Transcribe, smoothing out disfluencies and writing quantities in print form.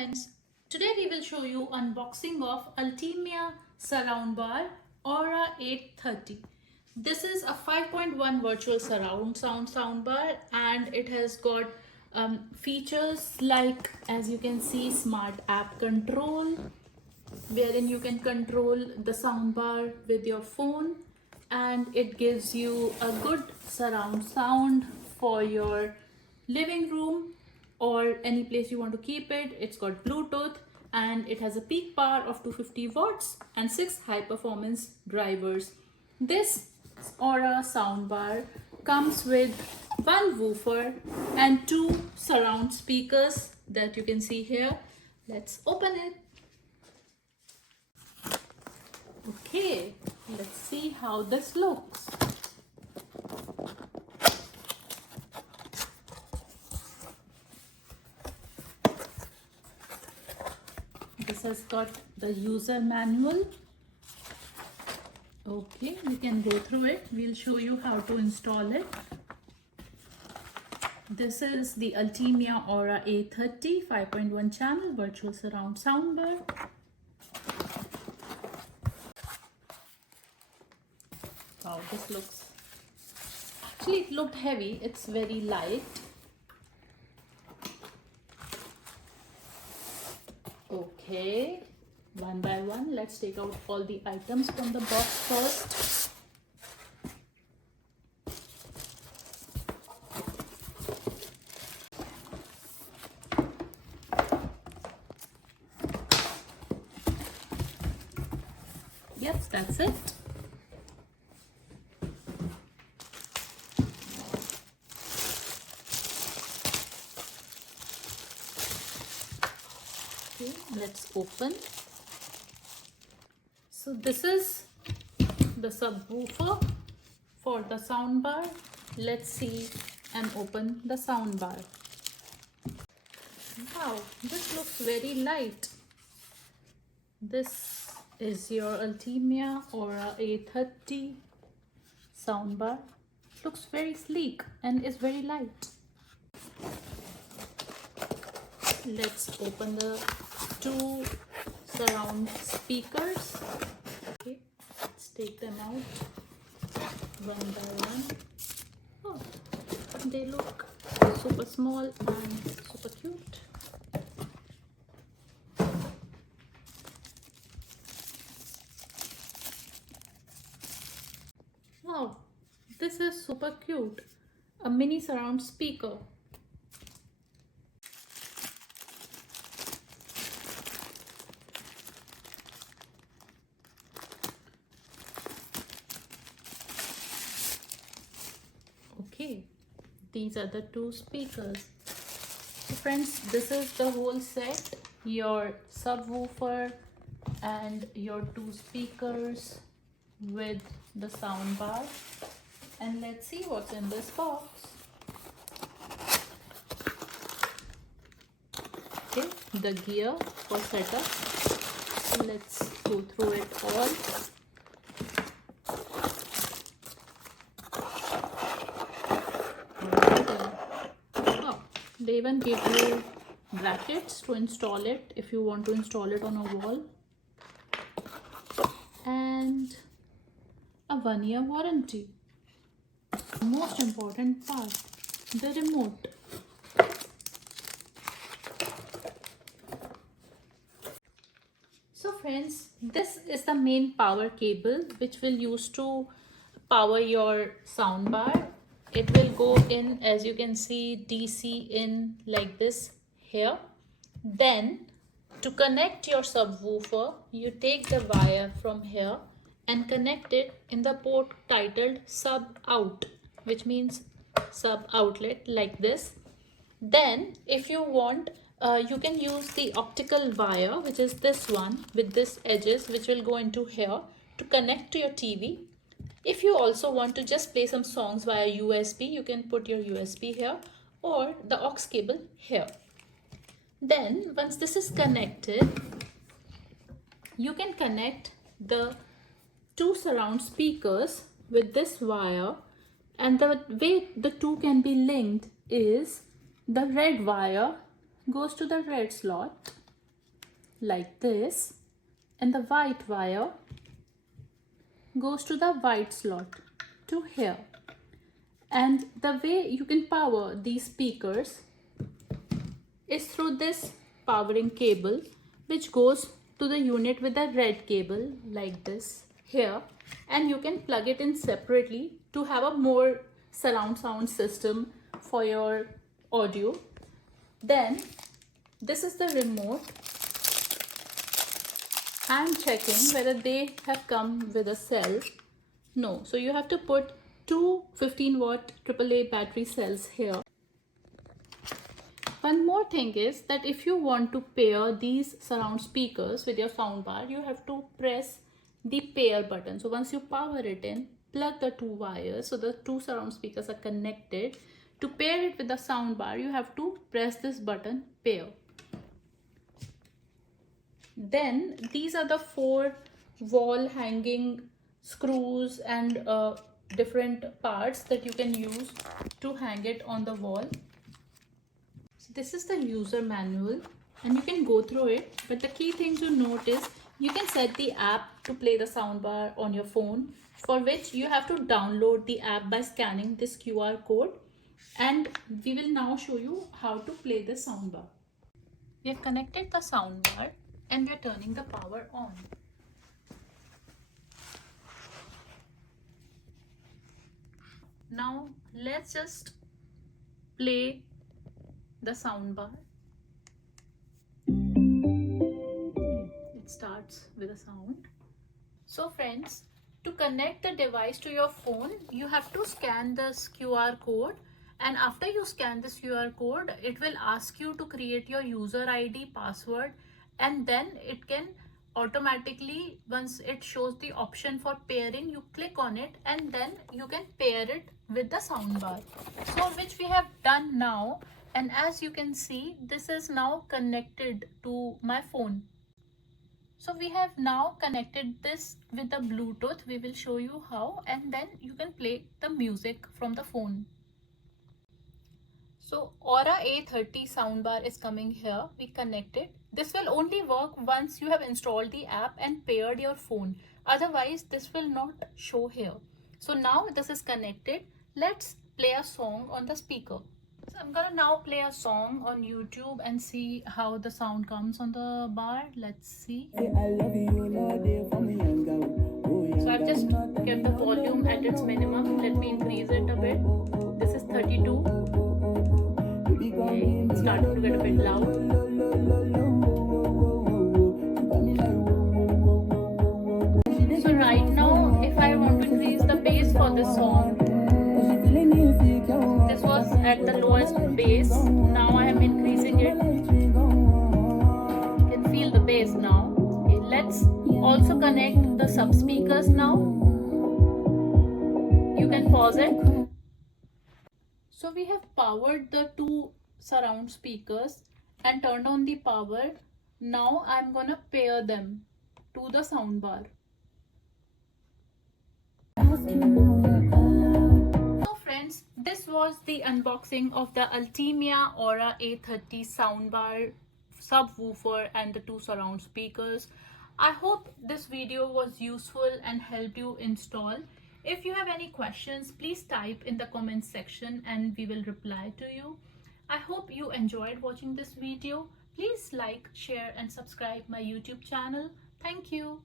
friends, today we will show you unboxing of Ultimea Soundbar Aura 830. This is a 5.1 virtual surround sound soundbar and it has got features like, as you can see, smart app control, wherein you can control the soundbar with your phone, and it gives you a good surround sound for your living room or any place you want to keep it. It's got Bluetooth and it has a peak power of 250 watts and 6 high performance drivers. This Aura soundbar comes with one woofer and 2 surround speakers that you can see here. Let's open it. Okay, let's see how this looks. This has got the user manual. Okay, we can go through it. We'll show you how to install it. This is the Ultimea Aura 830 5.1 channel virtual surround soundbar. Wow, this looks, actually it looked heavy. It's very light. Okay, one by one, let's take out all the items from the box first. Yes, that's it. Okay, let's open. So this is the subwoofer for the soundbar. Let's see and open the soundbar. Wow, this looks very light. This is your Ultimea Aura 830 soundbar. Looks very sleek and is very light. Let's open the 2 surround speakers. Okay, let's take them out one by one. Oh, they look super small and super cute. Wow, this is super cute. A mini surround speaker. Okay, these are the 2 speakers. So friends, this is the whole set. Your subwoofer and your 2 speakers with the soundbar. And let's see what's in this box. Okay, the gear for setup. So let's go through it all. They even give you brackets to install it if you want to install it on a wall, and a 1-year warranty. Most important part, the remote. So friends, this is the main power cable which will use to power your soundbar. It will go in, as you can see, DC in like this here. Then to connect your subwoofer, you take the wire from here and connect it in the port titled sub out, which means sub outlet, like this. Then if you want, you can use the optical wire, which is this one with this edges, which will go into here to connect to your TV. If you also want to just play some songs via USB, you can put your USB here or the aux cable here. Then once this is connected, you can connect the 2 surround speakers with this wire, and the way the 2 can be linked is the red wire goes to the red slot like this, and the white wire goes to the white slot to here. And the way you can power these speakers is through this powering cable, which goes to the unit with the red cable like this here, and you can plug it in separately to have a more surround sound system for your audio. Then this is the remote. I'm checking whether they have come with a cell. No, so you have to put two 15-watt AAA battery cells here. One more thing is that if you want to pair these surround speakers with your soundbar, you have to press the pair button. So once you power it in, plug the two wires so the two surround speakers are connected. To pair it with the soundbar, you have to press this button, pair. Then these are the 4 wall hanging screws and different parts that you can use to hang it on the wall. So this is the user manual and you can go through it, but the key thing to note is you can set the app to play the soundbar on your phone, for which you have to download the app by scanning this QR code, and we will now show you how to play the soundbar. We have connected the soundbar and we are turning the power on. Now let's just play the soundbar. It starts with a sound. So friends, to connect the device to your phone, you have to scan this QR code, and after you scan this QR code, it will ask you to create your user ID, password, and then it can automatically, once it shows the option for pairing, you click on it and then you can pair it with the soundbar. So which we have done now, and as you can see, this is now connected to my phone. So we have now connected this with the Bluetooth. We will show you how, and then you can play the music from the phone. So Aura A30 soundbar is coming here. We connect it. This will only work once you have installed the app and paired your phone. Otherwise, this will not show here. So now this is connected. Let's play a song on the speaker. So I'm gonna now play a song on YouTube and see how the sound comes on the bar. Let's see. So I've just kept the volume at its minimum. Let me increase it a bit. This is 32. Okay, it's starting to get a bit loud. So right now, if I want to increase the bass for this song, this was at the lowest bass. Now I am increasing it. You can feel the bass now. Okay, let's also connect the sub speakers now. You can pause it. So we have powered the two surround speakers and turned on the power. Now I'm gonna pair them to the soundbar. So friends, this was the unboxing of the Ultimea Aura A30 soundbar, subwoofer and the two surround speakers. I hope this video was useful and helped you install. If you have any questions, please type in the comments section and we will reply to you. I hope you enjoyed watching this video. Please like, share and subscribe my YouTube channel. Thank you.